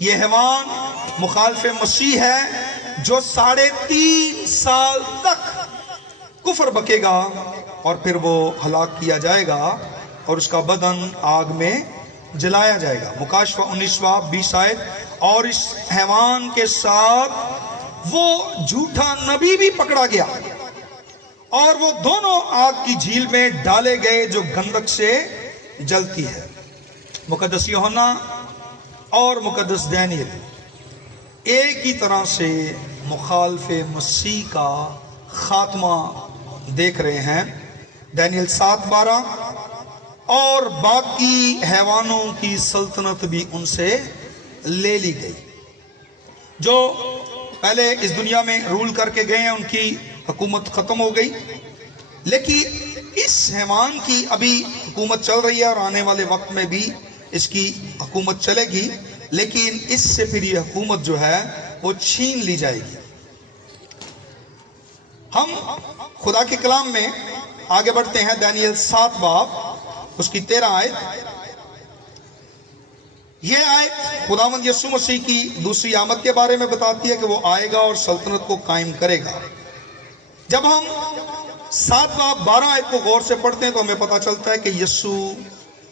یہ حیوان مخالف مسیح ہے جو 3.5 سال تک کفر بکے گا اور پھر وہ ہلاک کیا جائے گا اور اس کا بدن آگ میں جلایا جائے گا۔ مکاشفہ 19:20 آیت۔ اور اس حیوان کے ساتھ وہ جھوٹا نبی بھی پکڑا گیا اور وہ دونوں آگ کی جھیل میں ڈالے گئے جو گندک سے جلتی ہے۔ مقدس یوحنا اور مقدس دانیل ایک ہی طرح سے مخالف مسیح کا خاتمہ دیکھ رہے ہیں۔ دانیل 7:12 اور باقی حیوانوں کی سلطنت بھی ان سے لے لی گئی۔ جو پہلے اس دنیا میں رول کر کے گئے ہیں ان کی حکومت ختم ہو گئی، لیکن اس حیوان کی ابھی حکومت چل رہی ہے اور آنے والے وقت میں بھی اس کی حکومت چلے گی، لیکن اس سے پھر یہ حکومت جو ہے وہ چھین لی جائے گی۔ ہم خدا کے کلام میں آگے بڑھتے ہیں۔ دانیل 7 باب اس کی 13 آیت۔ یہ آیت خداوند یسوع مسیح کی دوسری آمد کے بارے میں بتاتی ہے کہ وہ آئے گا اور سلطنت کو قائم کرے گا۔ جب ہم 7 باب 12 آیت کو غور سے پڑھتے ہیں تو ہمیں پتہ چلتا ہے کہ یسوع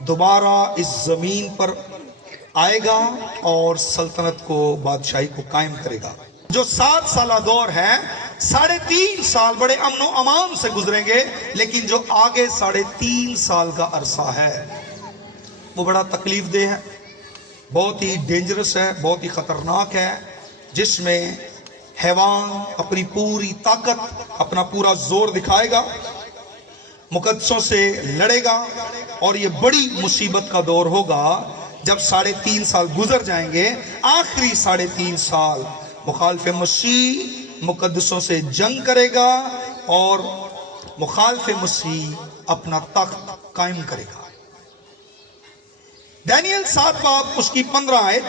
دوبارہ اس زمین پر آئے گا اور سلطنت کو، بادشاہی کو قائم کرے گا۔ جو 7 سالہ دور ہے، 3.5 سال بڑے امن و امان سے گزریں گے، لیکن جو آگے 3.5 سال کا عرصہ ہے وہ بڑا تکلیف دہ ہے، بہت ہی ڈینجرس ہے، بہت ہی خطرناک ہے، جس میں حیوان اپنی پوری طاقت، اپنا پورا زور دکھائے گا، مقدسوں سے لڑے گا، اور یہ بڑی مصیبت کا دور ہوگا جب 3.5 سال گزر جائیں گے۔ آخری 3.5 سال مخالف مسیح مقدسوں سے جنگ کرے گا اور مخالف مسیح اپنا تخت قائم کرے گا۔ دانیل 7 باب اس کی 15 آیت۔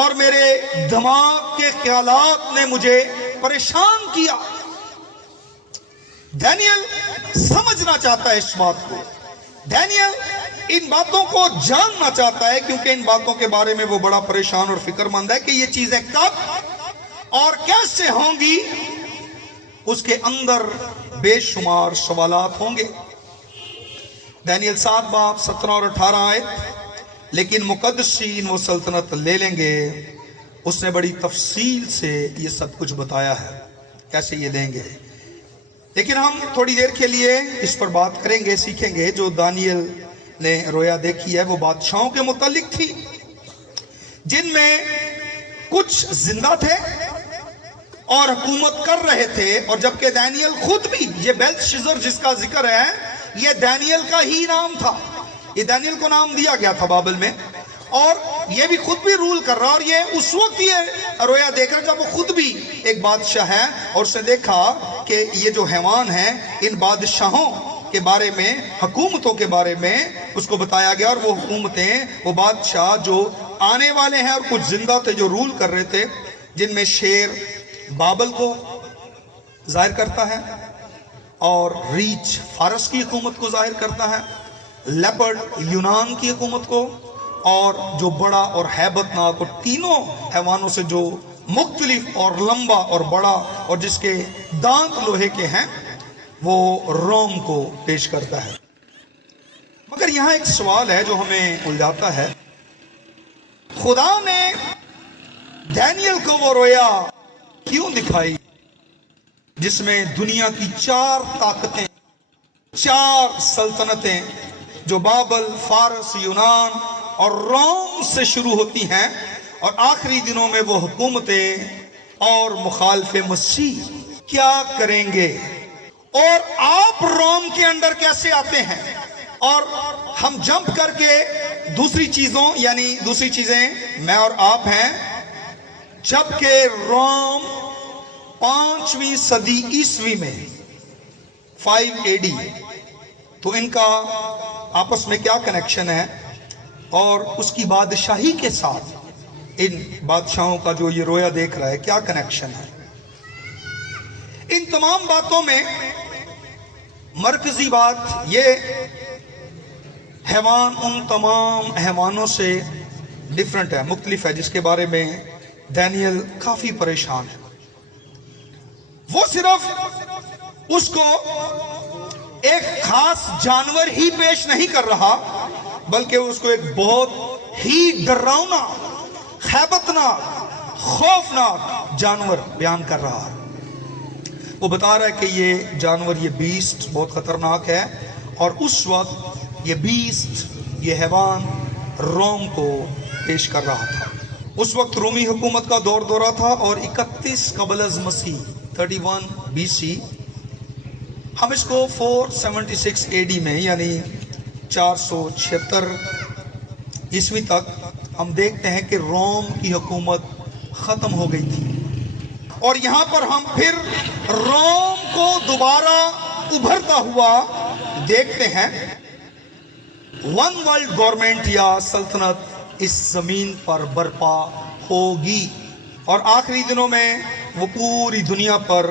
اور میرے دماغ کے خیالات نے مجھے پریشان کیا۔ دانیل سمجھنا چاہتا ہے اس بات کو، دانیل ان باتوں کو جاننا چاہتا ہے، کیونکہ ان باتوں کے بارے میں وہ بڑا پریشان اور فکر مند ہے کہ یہ چیزیں کب اور کیسے ہوں گی۔ اس کے اندر بے شمار سوالات ہوں گے۔ دانیل 7 باب 17 اور 18 آیت۔ لیکن مقدسین وہ سلطنت لے لیں گے۔ اس نے بڑی تفصیل سے یہ سب کچھ بتایا ہے کیسے یہ لیں گے، لیکن ہم تھوڑی دیر کے لیے اس پر بات کریں گے، سیکھیں گے۔ جو دانیل نے رویا دیکھی ہے وہ بادشاہوں کے متعلق تھی، جن میں کچھ زندہ تھے اور حکومت کر رہے تھے، اور جبکہ دانیل خود بھی، یہ بیلتشزر جس کا ذکر ہے، یہ دانیل کا ہی نام تھا، یہ دانیل کو نام دیا گیا تھا بابل میں، اور یہ بھی خود بھی رول کر رہا، اور یہ اس وقت یہ رویا دیکھ رہا جب وہ خود بھی ایک بادشاہ ہے، اور اس نے دیکھا کہ یہ جو حیوان ہیں ان بادشاہوں کے بارے میں، حکومتوں کے بارے میں اس کو بتایا گیا، اور وہ حکومتیں، وہ بادشاہ جو آنے والے ہیں، اور کچھ زندہ تھے جو رول کر رہے تھے، جن میں شیر بابل کو ظاہر کرتا ہے، اور ریچھ فارس کی حکومت کو ظاہر کرتا ہے، لیپرڈ یونان کی حکومت کو، اور جو بڑا اور ہیبت ناک اور تینوں حیوانوں سے جو مختلف اور لمبا اور بڑا اور جس کے دانت لوہے کے ہیں، وہ روم کو پیش کرتا ہے۔ مگر یہاں ایک سوال ہے جو ہمیں الجھاتا ہے، خدا نے دانیل کو وہ رویا کیوں دکھائی جس میں دنیا کی 4 طاقتیں، 4 سلطنتیں جو بابل، فارس، یونان اور روم سے شروع ہوتی ہیں، اور آخری دنوں میں وہ حکومتیں اور مخالف مسیح کیا کریں گے، اور آپ روم کے اندر کیسے آتے ہیں، اور ہم جمپ کر کے دوسری چیزوں، یعنی دوسری چیزیں میں اور آپ ہیں، جبکہ روم 5ویں صدی عیسوی میں 5 AD، تو ان کا آپس میں کیا کنیکشن ہے، اور اس کی بادشاہی کے ساتھ ان بادشاہوں کا جو یہ رویا دیکھ رہا ہے کیا کنیکشن ہے۔ ان تمام باتوں میں مرکزی بات یہ، حیوان ان تمام حیوانوں سے ڈفرنٹ ہے, مختلف ہے, جس کے بارے میں دانیل کافی پریشان ہے. وہ صرف اس کو ایک خاص جانور ہی پیش نہیں کر رہا, بلکہ اس کو ایک بہت ہی ڈراؤنا, خیبتناک, خوفناک جانور بیان کر رہا ہے. وہ بتا رہا ہے کہ یہ جانور, یہ بیسٹ بہت خطرناک ہے, اور اس وقت یہ بیسٹ, یہ حیوان روم کو پیش کر رہا تھا. اس وقت رومی حکومت کا دور دورہ تھا, اور 31 قبل از مسیح 31 BC, ہم اس کو 476 AD میں یعنی 476 عیسوی تک ہم دیکھتے ہیں کہ روم کی حکومت ختم ہو گئی تھی. اور یہاں پر ہم پھر روم کو دوبارہ ابھرتا ہوا دیکھتے ہیں. ون ورلڈ گورنمنٹ یا سلطنت اس زمین پر برپا ہوگی, اور آخری دنوں میں وہ پوری دنیا پر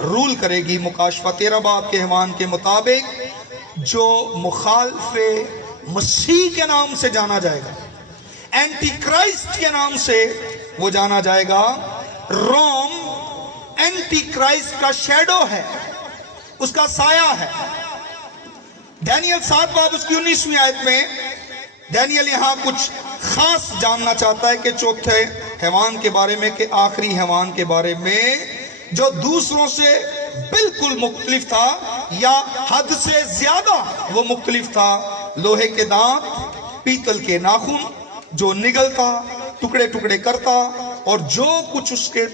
رول کرے گی. مکاشفہ 13 باب کے عنوان کے مطابق جو مخالف مسیح کے نام سے جانا جائے گا, اینٹی کرائسٹ کے نام سے وہ جانا جائے گا. روم اینٹی کرائسٹ کا شیڈو ہے, اس کا سایہ ہے. دانیل 7 باب اس کی 19ویں آیت میں دانیل یہاں کچھ خاص جاننا چاہتا ہے کہ چوتھے حیوان کے بارے میں, کہ آخری حیوان کے بارے میں جو دوسروں سے بالکل مختلف تھا یا حد سے زیادہ وہ مختلف تھا. لوہے کے دانت, پیتل کے ناخن, جو نگلتا, ٹکڑے ٹکڑے کرتا, اور جو کچھ اس کے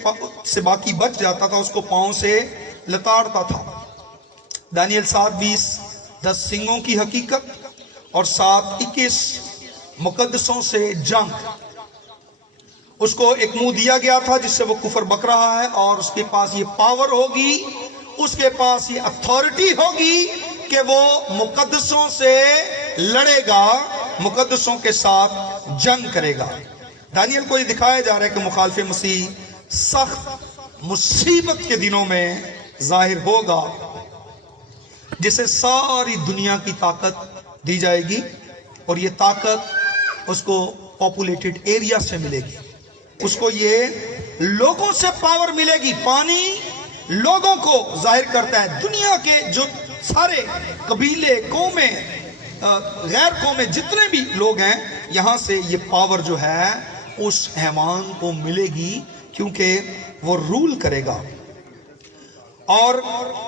سے باقی بچ جاتا تھا اس کو پاؤں سے لتاڑتا تھا. دانیل 7:20 10 سنگوں کی حقیقت, اور 7:21 مقدسوں سے جنگ. اس کو ایک منہ دیا گیا تھا جس سے وہ کفر بک رہا ہے, اور اس کے پاس یہ پاور ہوگی, اس کے پاس یہ اتھارٹی ہوگی کہ وہ مقدسوں سے لڑے گا, مقدسوں کے ساتھ جنگ کرے گا. دانیل کو یہ دکھایا جا رہا ہے کہ مخالف مسیح سخت مصیبت کے دنوں میں ظاہر ہوگا, جسے ساری دنیا کی طاقت دی جائے گی, اور یہ طاقت اس کو پاپولیٹڈ ایریا سے ملے گی. اس کو یہ لوگوں سے پاور ملے گی. پانی لوگوں کو ظاہر کرتا ہے. دنیا کے جو سارے قبیلے, قومیں, غیر قومیں, جتنے بھی لوگ ہیں, یہاں سے یہ پاور جو ہے اس حیوان کو ملے گی, کیونکہ وہ رول کرے گا. اور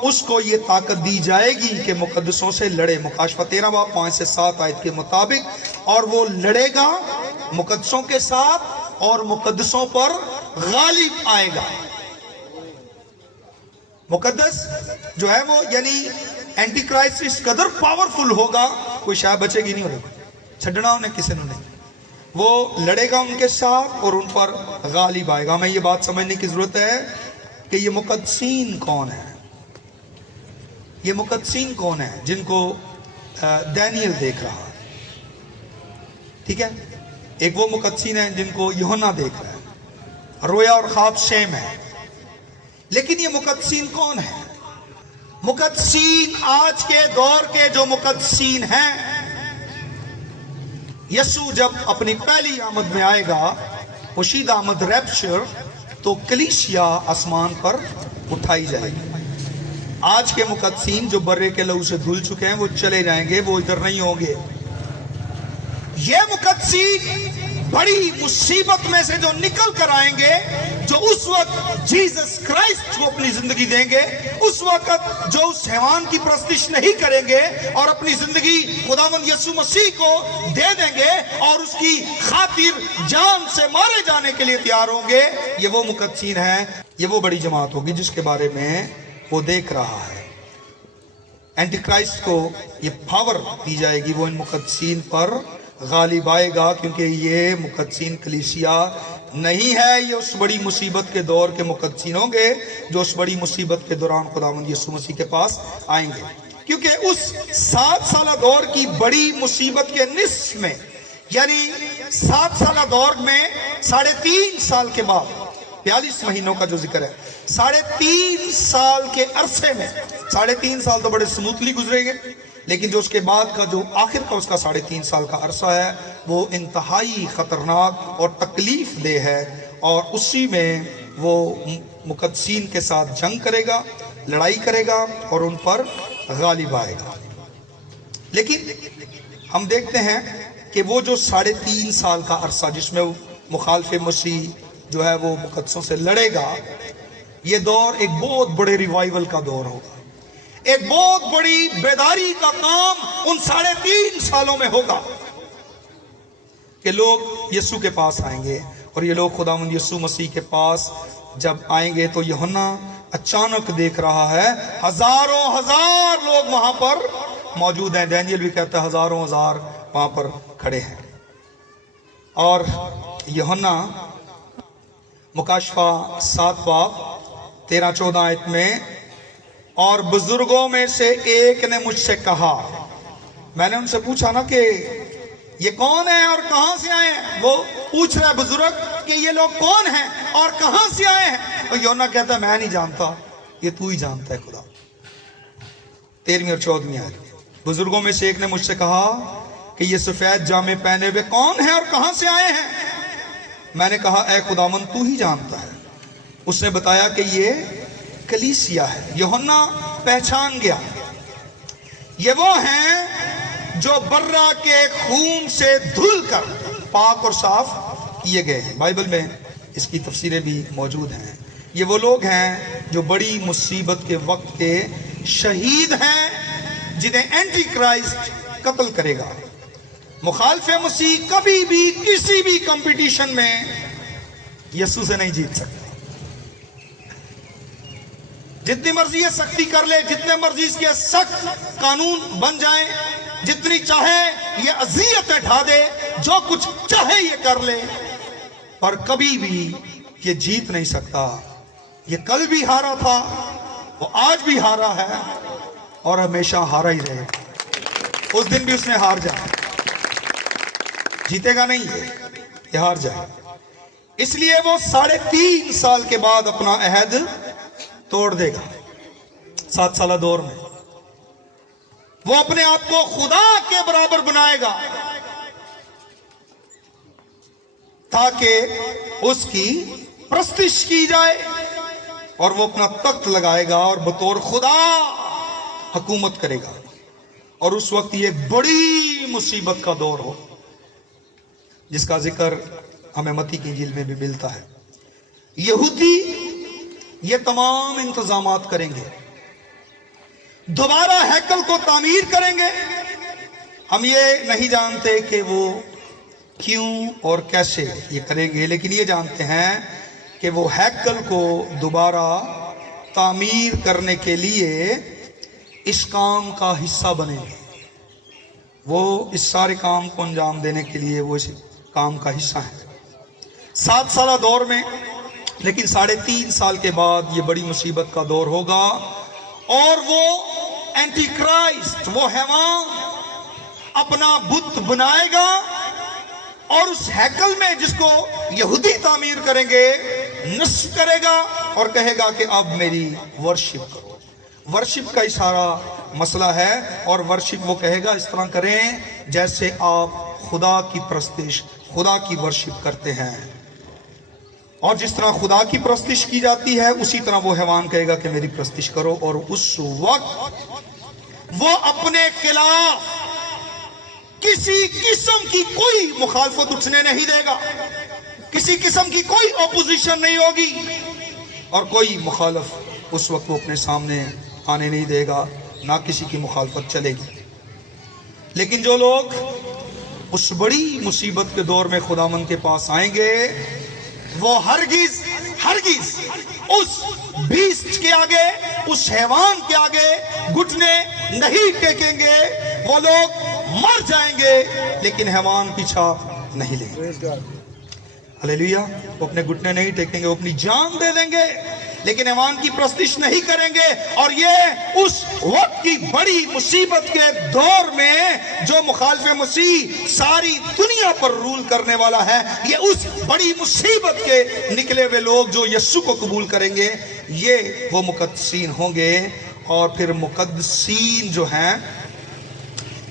اس کو یہ طاقت دی جائے گی کہ مقدسوں سے لڑے. مکاشفہ 13 باب 5 سے 7 آیت کے مطابق, اور وہ لڑے گا مقدسوں کے ساتھ, اور مقدسوں پر غالب آئے گا. مقدس جو ہے وہ یعنی اینٹی کرائسٹ اس قدر پاورفل ہوگا, کوئی شاید بچے گی نہیں, ہوگا چھڑنا انہیں کسی نے نہیں. وہ لڑے گا ان کے ساتھ اور ان پر غالب آئے گا. ہمیں یہ بات سمجھنے کی ضرورت ہے کہ یہ مقدسین کون ہیں. یہ مقدسین کون ہیں جن کو دانیل دیکھ رہا ہے. ٹھیک ہے, ایک وہ مقدسین ہیں جن کو یوحنا دیکھ رہا ہے, رویا اور خواب سیم ہے. لیکن یہ مقدسین کون ہیں؟ مقدسین آج کے دور کے جو مقدسین ہیں, یسوع جب اپنی پہلی آمد میں آئے گا, پوشیدہ آمد, ریپچر, تو کلیسیا آسمان پر اٹھائی جائے گی. آج کے مقدسین جو برے کے لہو سے دھل چکے ہیں وہ چلے جائیں گے, وہ ادھر نہیں ہوں گے. یہ مقدسین بڑی مصیبت میں سے جو نکل کر آئیں گے, جو اس وقت جیزس کرائسٹ کو اپنی زندگی دیں گے, اس وقت جو اس حیوان کی پرستش نہیں کریں گے اور اپنی زندگی خداوند یسوع مسیح کو دے دیں گے اور اس کی خاطر جان سے مارے جانے کے لیے تیار ہوں گے, یہ وہ مقدسین ہیں. یہ وہ بڑی جماعت ہوگی جس کے بارے میں وہ دیکھ رہا ہے. اینٹی کرائسٹ کو یہ پاور دی جائے گی, وہ ان مقدسین پر غالب آئے گا, کیونکہ یہ مقدسین کلیسیا نہیں ہے. یہ اس بڑی مصیبت کے دور کے مقدسین ہوں گے جو اس بڑی مصیبت کے دوران خداوند یسوع مسیح کے پاس آئیں گے. کیونکہ اس 7 سالہ دور کی بڑی مصیبت کے نصف میں, یعنی 7 سالہ دور میں 3.5 سال کے بعد, 42 مہینوں کا جو ذکر ہے, 3.5 سال کے عرصے میں, 3.5 سال تو بڑے سموتھلی گزرے گے, لیکن جو اس کے بعد کا جو آخر کا اس کا 3.5 سال کا عرصہ ہے وہ انتہائی خطرناک اور تکلیف دہ ہے، اور اسی میں وہ مقدسین کے ساتھ جنگ کرے گا، لڑائی کرے گا اور ان پر غالب آئے گا۔ لیکن ہم دیکھتے ہیں کہ وہ جو 3.5 سال کا عرصہ جس میں مخالف مسیح جو ہے وہ مقدسوں سے لڑے گا، یہ دور ایک بہت بڑے ریوائیول کا دور ہوگا، ایک بہت بڑی بیداری کا کام ان 3.5 سالوں میں ہوگا کہ لوگ یسوع کے پاس آئیں گے، اور یہ لوگ خداوند یسوع مسیح کے پاس جب آئیں گے تو یوحنا اچانک دیکھ رہا ہے ہزاروں ہزار لوگ وہاں پر موجود ہیں۔ دانیل بھی کہتا ہے ہزاروں ہزار وہاں پر کھڑے ہیں، اور یوحنا مکاشفہ 7 باب 13-14 آیت میں، اور بزرگوں میں سے ایک نے مجھ سے کہا، میں نے ان سے پوچھا نا کہ یہ کون ہے اور کہاں سے آئے ہیں؟ وہ پوچھ رہا ہے بزرگ کہ یہ لوگ کون ہیں اور کہاں سے آئے ہیں؟ اور یوحنا کہتا ہے میں نہیں جانتا، یہ تو ہی جانتا ہے خدا۔ 13 اور 14 آیت، بزرگوں میں سے ایک نے مجھ سے کہا کہ یہ سفید جامے پہنے ہوئے کون ہیں اور کہاں سے آئے ہیں؟ میں نے کہا اے خداوند تو ہی جانتا ہے۔ اس نے بتایا کہ یہ کلیسیا ہے۔ یوحنا پہچان گیا، یہ وہ ہیں جو برہ کے خون سے دھل کر پاک اور صاف کیے گئے ہیں۔ بائبل میں اس کی تفسیریں بھی موجود ہیں۔ یہ وہ لوگ ہیں جو بڑی مصیبت کے وقت کے شہید ہیں، جنہیں اینٹی کرائسٹ قتل کرے گا۔ مخالف مسیح کبھی بھی کسی بھی کمپٹیشن میں یسوع سے نہیں جیت سکتا، جتنی مرضی یہ سختی کر لے، جتنے مرضی اس کے سخت قانون بن جائیں، جتنی چاہے یہ اذیتیں ڈھا دے، جو کچھ چاہے یہ کر لے، پر کبھی بھی یہ جیت نہیں سکتا۔ یہ کل بھی ہارا تھا، وہ آج بھی ہارا ہے اور ہمیشہ ہارا ہی رہے گا۔ اس دن بھی اس نے ہار جائے، جیتے گا نہیں، یہ ہار جائے۔ اس لیے وہ 3.5 سال کے بعد اپنا عہد توڑ دے گا۔ 7 سالہ دور میں وہ اپنے آپ کو خدا کے برابر بنائے گا تاکہ اس کی پرستش کی جائے، اور وہ اپنا تخت لگائے گا اور بطور خدا حکومت کرے گا۔ اور اس وقت یہ ایک بڑی مصیبت کا دور ہو جس کا ذکر ہمیں متی کی انجیل میں بھی ملتا ہے۔ یہودی یہ تمام انتظامات کریں گے، دوبارہ ہیکل کو تعمیر کریں گے۔ ہم یہ نہیں جانتے کہ وہ کیوں اور کیسے یہ کریں گے، لیکن یہ جانتے ہیں کہ وہ ہیکل کو دوبارہ تعمیر کرنے کے لیے اس کام کا حصہ بنیں گے۔ وہ اس سارے کام کو انجام دینے کے لیے وہ اس کام کا حصہ ہیں۔ 7 سالہ دور میں، لیکن 3.5 سال کے بعد یہ بڑی مصیبت کا دور ہوگا، اور وہ اینٹی کرائسٹ، وہ حیوان اپنا بت بنائے گا، اور اس ہیکل میں جس کو یہودی تعمیر کریں گے نصب کرے گا اور کہے گا کہ اب میری ورشپ کرو۔ ورشپ کا اشارہ مسئلہ ہے، اور ورشپ وہ کہے گا اس طرح کریں جیسے آپ خدا کی پرستش، خدا کی ورشپ کرتے ہیں، اور جس طرح خدا کی پرستش کی جاتی ہے اسی طرح وہ حیوان کہے گا کہ میری پرستش کرو۔ اور اس وقت وہ اپنے خلاف کسی قسم کی کوئی مخالفت اٹھنے نہیں دے گا، کسی قسم کی کوئی اپوزیشن نہیں ہوگی، اور کوئی مخالف اس وقت وہ اپنے سامنے آنے نہیں دے گا، نہ کسی کی مخالفت چلے گی۔ لیکن جو لوگ اس بڑی مصیبت کے دور میں خداوند کے پاس آئیں گے، وہ ہرگز اس بیسٹ کے آگے، اس حیوان کے آگے گھٹنے نہیں ٹیکیں گے۔ وہ لوگ مر جائیں گے لیکن حیوان پیچھا نہیں لیں گے۔ ہلیلویا۔ وہ اپنے گھٹنے نہیں ٹیکیں گے، وہ اپنی جان دے دیں گے لیکن حیوان کی پرستش نہیں کریں گے۔ اور یہ اس وقت کی بڑی مصیبت کے دور میں جو مخالف مسیح ساری دنیا پر رول کرنے والا ہے، یہ اس بڑی مصیبت کے نکلے ہوئے لوگ جو یسوع کو قبول کریں گے، یہ وہ مقدسین ہوں گے۔ اور پھر مقدسین جو ہیں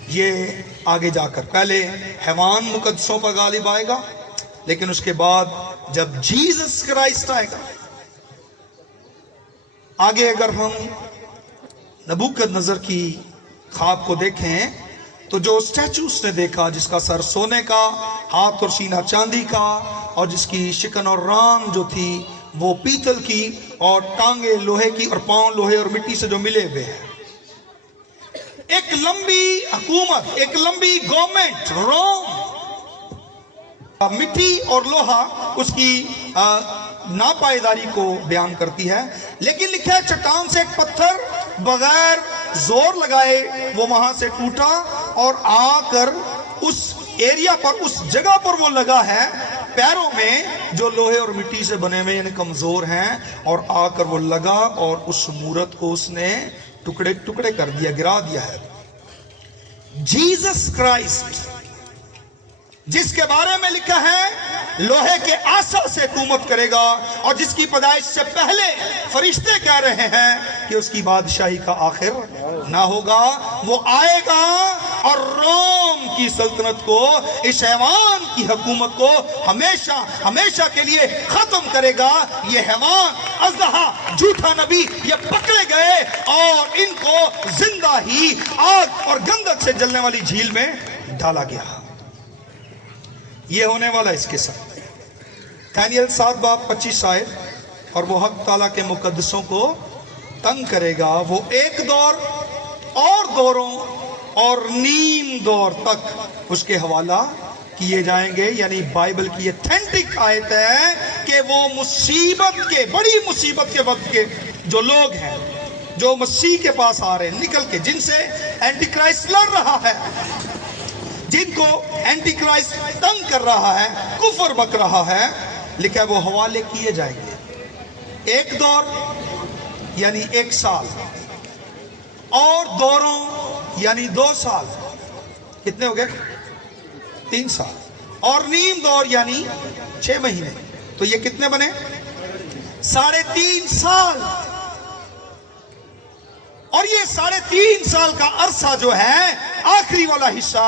یہ آگے جا کر پہلے حیوان مقدسوں پر غالب آئے گا، لیکن اس کے بعد جب جیزس کرائسٹ آئے گا. آگے اگر ہم نبوکدنضر کی خواب کو دیکھیں تو جو اسٹیچو اس نے دیکھا، جس کا سر سونے کا، ہاتھ اور سینہ چاندی کا، اور جس کی شکن اور ران جو تھی وہ پیتل کی، اور ٹانگیں لوہے کی اور پاؤں لوہے اور مٹی سے جو ملے ہوئے ہیں. ایک لمبی حکومت، ایک لمبی گورنمنٹ روم. مٹی اور لوہا اس کی ناپائیداری کو بیان کرتی ہے، لیکن لکھا ہے چٹان سے ایک پتھر بغیر زور لگائے وہ وہاں سے ٹوٹا اور آ کر اس ایریا پر، اس جگہ پر وہ لگا ہے پیروں میں جو لوہے اور مٹی سے بنے ہوئے یعنی کمزور ہیں، اور آ کر وہ لگا اور اس مورت کو اس نے ٹکڑے ٹکڑے کر دیا، گرا دیا ہے. جیزس کرائسٹ جس کے بارے میں لکھا ہے لوہے کے آسا سے حکومت کرے گا، اور جس کی پیدائش سے پہلے فرشتے کہہ رہے ہیں کہ اس کی بادشاہی کا آخر نہ ہوگا. وہ آئے گا اور روم کی سلطنت کو، اس حیوان کی حکومت کو ہمیشہ ہمیشہ کے لیے ختم کرے گا. یہ حیوان، اژدہا، جھوٹا نبی، یہ پکڑے گئے اور ان کو زندہ ہی آگ اور گندک سے جلنے والی جھیل میں ڈالا گیا. یہ ہونے والا اس کے ساتھ. دانیل 7:25 آیت، اور وہ حق تعالیٰ کے مقدسوں کو تنگ کرے گا، وہ ایک دور اور دوروں اور نیم دور تک اس کے حوالہ کیے جائیں گے. یعنی بائبل کی ایتھینٹک آیت ہے کہ وہ مصیبت کے، بڑی مصیبت کے وقت کے جو لوگ ہیں، جو مسیح کے پاس آ رہے ہیں نکل کے، جن سے اینٹی کرائسٹ لڑ رہا ہے، جن کو اینٹی کرائسٹ تنگ کر رہا ہے، کفر بک رہا ہے، لکھا ہے وہ حوالے کیے جائیں گے. ایک دور یعنی 1 سال، اور دوروں یعنی 2 سال. کتنے ہو گئے؟ 3 سال. اور نیم دور یعنی 6 مہینے. تو یہ کتنے بنے؟ 3.5 سال. اور یہ 3.5 سال کا عرصہ جو ہے، آخری والا حصہ،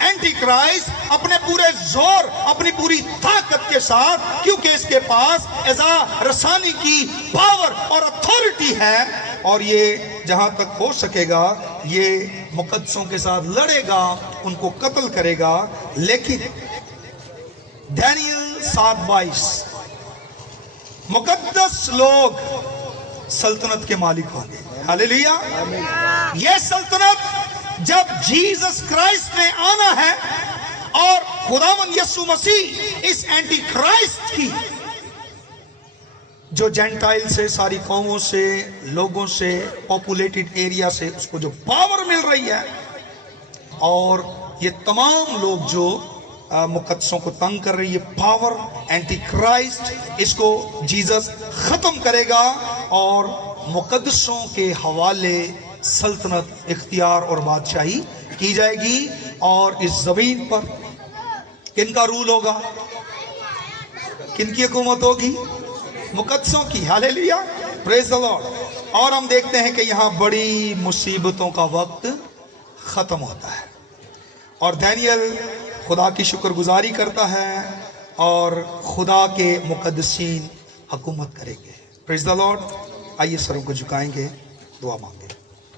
اینٹی کرائسٹ اپنے پورے زور، اپنی پوری طاقت کے ساتھ، کیونکہ اس کے پاس اذا رسانی کی پاور اور اتھارٹی ہے، اور یہ جہاں تک ہو سکے گا یہ مقدسوں کے ساتھ لڑے گا، ان کو قتل کرے گا. لیکن دانیل 7:22 مقدس لوگ سلطنت کے مالک ہوں گے. ہاللیلویا. یہ سلطنت جب جیزس کرائسٹ نے آنا ہے اور خداوند یسوع مسیح اس اینٹی کرائسٹ کی، جو جینٹائل سے، ساری قوموں سے، لوگوں سے، پاپولیٹڈ ایریا سے اس کو جو پاور مل رہی ہے، اور یہ تمام لوگ جو مقدسوں کو تنگ کر رہی ہے، پاور، اینٹی کرائسٹ، اس کو جیزس ختم کرے گا اور مقدسوں کے حوالے سلطنت، اختیار اور بادشاہی کی جائے گی. اور اس زمین پر کن کا رول ہوگا؟ کن کی حکومت ہوگی؟ مقدسوں کی. ہاللیلویا، پریز دی لارڈ. اور ہم دیکھتے ہیں کہ یہاں بڑی مصیبتوں کا وقت ختم ہوتا ہے، اور دانیل خدا کی شکر گزاری کرتا ہے، اور خدا کے مقدسین حکومت کریں گے. پریز دی لارڈ. آئیے سروں کو جھکائیں گے، دعا مانگیں.